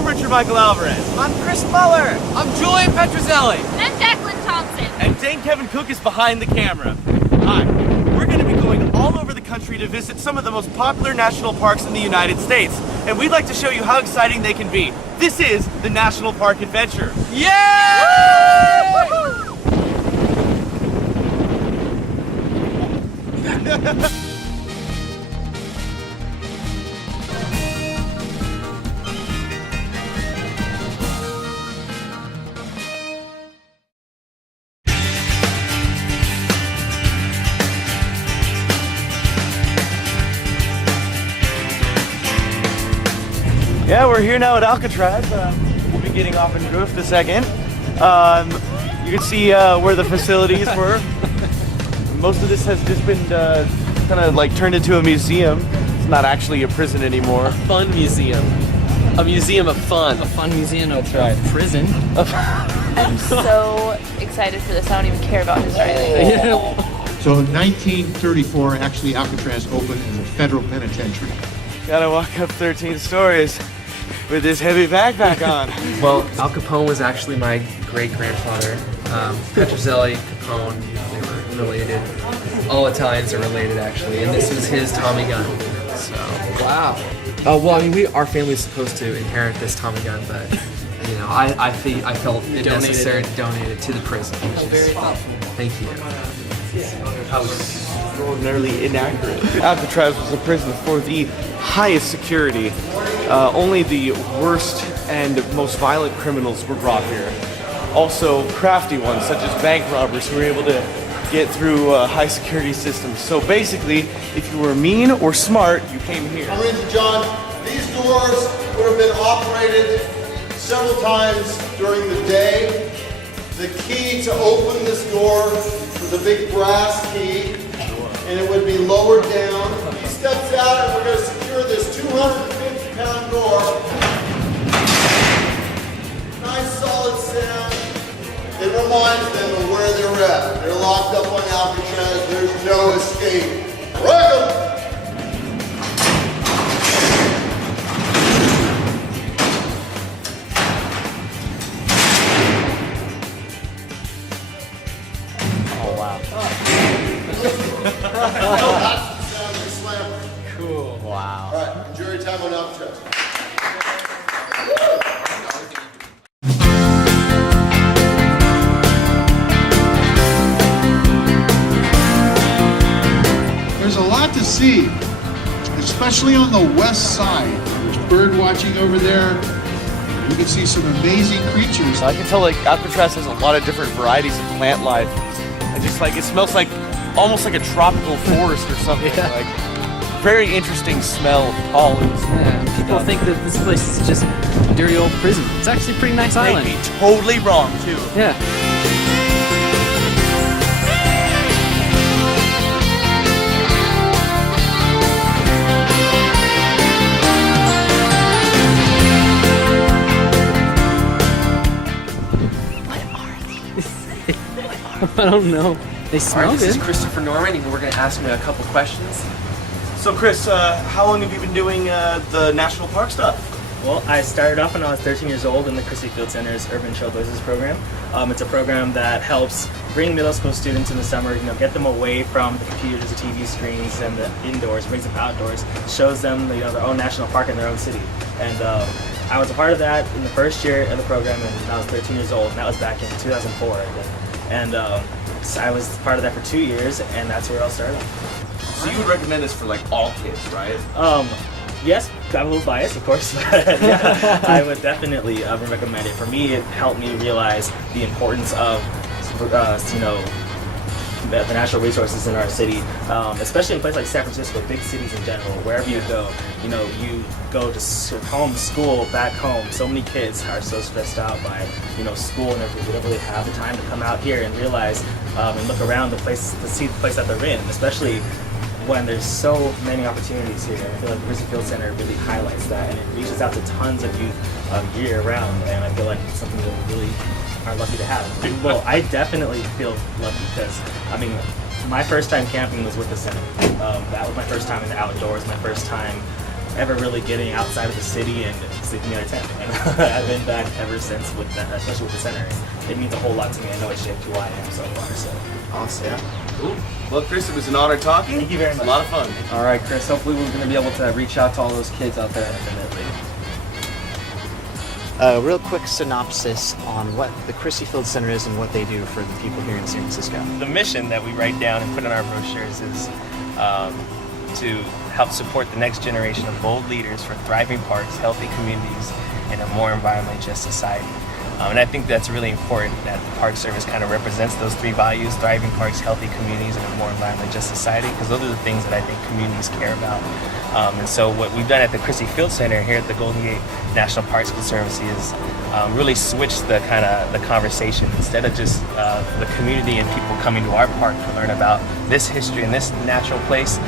I'm Richard Michael Alvarez. I'm Chris Muller. I'm Julian Petrozelli. I'm Declan Thompson. And Dane Kevin Cook is behind the camera. Hi. We're going to be going all over the country to visit some of the most popular national parks in the United States. And we'd like to show you how exciting they can be. This is the National Park Adventure. Yay! Yeah, we're here now at Alcatraz. We'll be getting off in just a second. You can see where the facilities were. Most of this has just been kind of like turned into a museum. It's not actually a prison anymore. A fun museum. A museum of fun. A fun museum of prison. I'm so excited for this. I don't even care about his driving. So in 1934, actually Alcatraz opened as a federal penitentiary. Gotta walk up 13 stories with this heavy backpack on. Well, Al Capone was actually my great-grandfather. Petrozelli, Capone, they were related. All Italians are related, actually, and this was his Tommy gun. So, Wow. well, I mean, our family's supposed to inherit this Tommy gun, but you know, I felt it necessary to donate it to the prison. Very thoughtful. Thank you. That was extraordinarily inaccurate. Alcatraz was a prison for the highest security. Only the worst and most violent criminals were brought here. Also, crafty ones, such as bank robbers, who were able to get through high security systems. So basically, if you were mean or smart, you came here. Ranger John, these doors would have been operated several times during the day. The key to open this door was a big brass key, and it would be lowered down. He steps out, and we're going to secure this 250-pound door. Nice solid sound. It reminds them of where they're at. They're locked up on Alcatraz. There's no escape. Wreck 'em! Cool. Wow. All right, enjoy your time on Alcatraz. There's a lot to see, especially on the west side. There's bird watching over there. You can see some amazing creatures. I can tell like Alcatraz has a lot of different varieties of plant life. And just like it smells like almost like a tropical forest or something. Yeah. Like very interesting smell of pollens. Yeah, people think that this place is just a dirty old prison. It's actually a pretty nice They'd island. be totally wrong too. Yeah. I don't know. They all smell right, this is good. Christopher Norman, and we're going to ask him a couple questions. So Chris, how long have you been doing the national park stuff? Well, I started off when I was 13 years old in the Christie Field Center's Urban Trailblazers program. It's a program that helps bring middle school students in the summer, get them away from the computers, the TV screens, and the indoors, brings them outdoors, shows them their own national park in their own city. And I was a part of that in the first year of the program, and I was 13 years old, and that was back in 2004, I think. And so I was part of that for 2 years, and that's where it all started. So you would recommend this for like all kids, right? Yes, I'm a little biased, of course, but yeah, I would definitely recommend it. For me, it helped me realize the importance of, the natural resources in our city, especially in places like San Francisco, big cities in general. Wherever you go, you go to home, school, back home. So many kids are so stressed out by, school and everything. They don't really have the time to come out here and realize and look around the place to see the place that they're in, especially when there's so many opportunities here. I feel like the Christie Field Center really highlights that, and it reaches out to tons of youth year round, and I feel like it's something that we really are lucky to have. Well, I definitely feel lucky because, my first time camping was with the center. That was my first time in the outdoors, my first time ever really getting outside of the city and sleeping in a tent. And I've been back ever since with that, especially with the center. It means a whole lot to me. I know it shaped who I am so far. So Awesome. yeah. Cool. Well, Chris, it was an honor talking. Thank you very much. It was a lot of fun. All right, Chris. Hopefully, we're going to be able to reach out to all those kids out there. Definitely. A real quick synopsis on what the Chrissy Field Center is and what they do for the people here in San Francisco. The mission that we write down and put in our brochures is to help support the next generation of bold leaders for thriving parks, healthy communities, and a more environmentally just society. And I think that's really important that the Park Service kind of represents those three values: thriving parks, healthy communities, and a more environmentally just society, because those are the things that I think communities care about. And so what we've done at the Chrissy Field Center here at the Golden Gate National Parks Conservancy is really switch the conversation. Instead of just the community and people coming to our park to learn about this history and this natural place,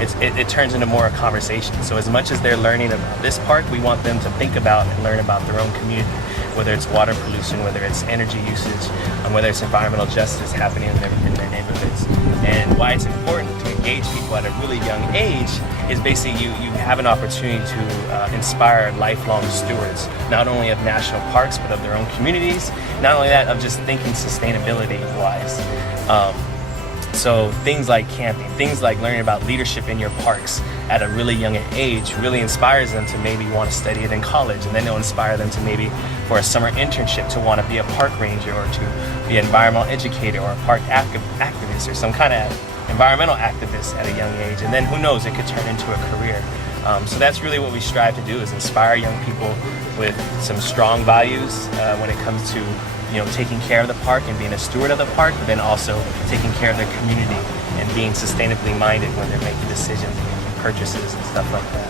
it turns into more a conversation. So as much as they're learning about this park, we want them to think about and learn about their own community, whether it's water pollution, whether it's energy usage, whether it's environmental justice happening in their neighborhoods. And why it's important to engage people at a really young age is basically you have an opportunity to inspire lifelong stewards, not only of national parks, but of their own communities. Not only that, of just thinking sustainability-wise. So things like camping, things like learning about leadership in your parks at a really young age really inspires them to maybe want to study it in college, and then it'll inspire them to maybe for a summer internship to want to be a park ranger or to be an environmental educator or a park activist or some kind of environmental activist at a young age, and then who knows, it could turn into a career. So that's really what we strive to do, is inspire young people with some strong values when it comes to taking care of the park and being a steward of the park, but then also taking care of their community and being sustainably minded when they're making decisions and making purchases and stuff like that.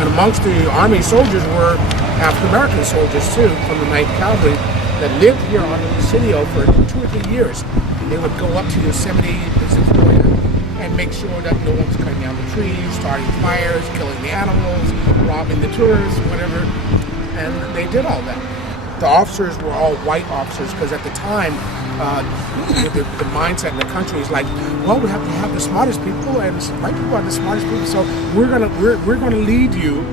And amongst the Army soldiers were African American soldiers too, from the 9th Cavalry, that lived here on the Presidio for 2 or 3 years. And they would go up to Yosemite, visit Florida, and make sure that no one was cutting down the trees, starting fires, killing the animals, robbing the tourists, whatever. And they did all that. The officers were all white officers, because at the time, the mindset in the country is like, well, we have to have the smartest people, and white people are the smartest people, so we're gonna lead you,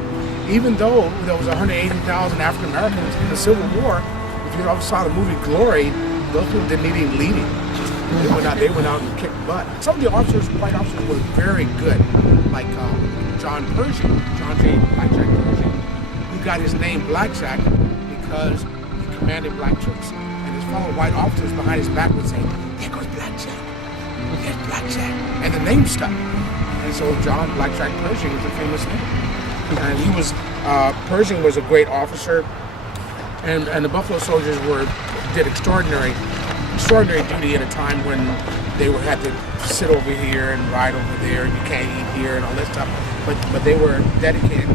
even though there was 180,000 African Americans in the Civil War. If you ever saw the movie Glory, those people didn't need any leading. They went out and kicked butt. Some of the officers, white officers, were very good, like John Pershing, John J. Blackjack Pershing. He got his name Blackjack because he commanded black troops. And his fellow white officers behind his back would say, "There goes Blackjack. There's Blackjack." And the name stuck. And so John Blackjack Pershing is a famous name. And he was, Pershing was a great officer. And the Buffalo Soldiers did extraordinary duty at a time when they had to sit over here and ride over there, and you can't eat here and all that stuff. But they were dedicated.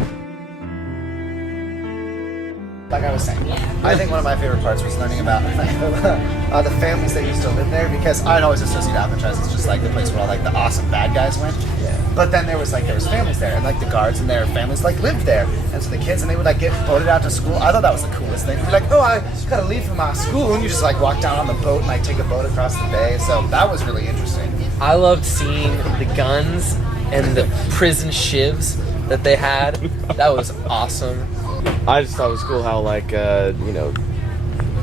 Like I was saying, I think one of my favorite parts was learning about the families that used to live there, because I'd always associate Alcatraz as just like the place where all like the awesome bad guys went. Yeah. But then there was families there, and like the guards and their families like lived there, and so the kids, and they would like get boated out to school. I thought that was the coolest thing. You're like, oh, I gotta leave from my school, and you just like walk down on the boat and like take a boat across the bay. So that was really interesting. I loved seeing the guns and the prison shivs that they had. That was awesome. I just thought it was cool how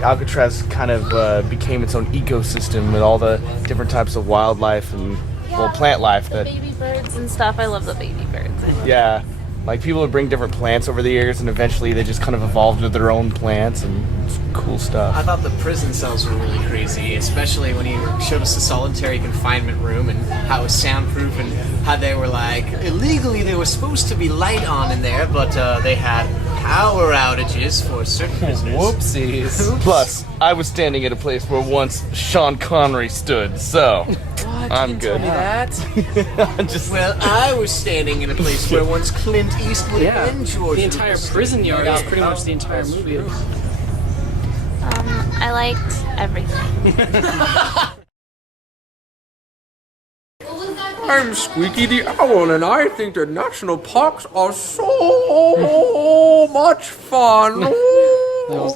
Alcatraz kind of became its own ecosystem with all the different types of wildlife and plant life. The baby birds and stuff. I love the baby birds. Yeah, like people would bring different plants over the years, and eventually they just kind of evolved with their own plants, and it's cool stuff. I thought the prison cells were really crazy, especially when he showed us the solitary confinement room and how it was soundproof, and how they were like, illegally they were supposed to be light on in there, but they had power outages for certain prisoners. Whoopsies. Plus, I was standing at a place where once Sean Connery stood, so What? I'm You good. told me that? Well, I was standing in a place where once Clint Eastwood and George The Lucas entire stood. prison yard is pretty much the entire movie. I liked everything. I'm Squeaky the Owl, and I think that national parks are so much fun.